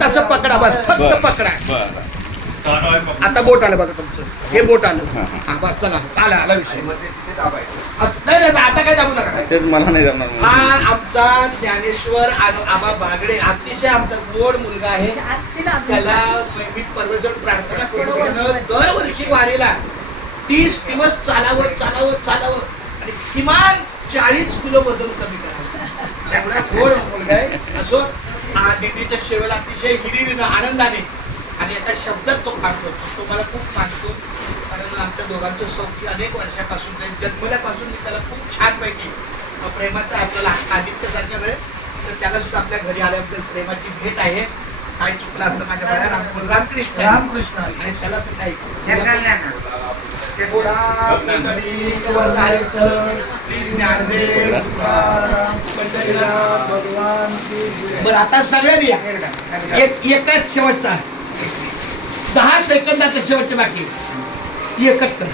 तसं पकडा बस, फक्त पकडा. आता बोट आलं बघा तुमचं, हे बोट आलं. हा बस चला, आला विषय. नाही आता काय दाबू नका. तेच मला नाही जमणार. हा आमचा ज्ञानेश्वर आबा बागडे अतिशय आमचा गोड मुलगा आहे. त्याला मी परमेश्वर प्रार्थना करतो दरवर्षी वारीला 30 दिवस चालावं आणि किमान 40 किलो वजन कमी करावं. एवढा गोड मुलगा आहे. असो दिंडीच्या सेवेला अतिशय हिरिरीनं आनंदाने आणि एका शब्दात तो काढतो. तो मला खूप मानतो, कारण आमच्या दोघांचं सौख्य अनेक वर्षापासून नाही. जन्मल्यापासून मी त्याला खूप छानपैकी प्रेमाचा आपल्याला आदित्यसारखंच आहे. तर त्याला सुद्धा आपल्या घरी आल्याबद्दल प्रेमाची भेट आहे. काय चुकलं असतं माझ्या बाळा रामकृष्ण आणि त्याला काही बरं आता सगळ्यांनी एकच शेवटचा 10 सेकंदाचा शेवटचे बाकी एकच कर.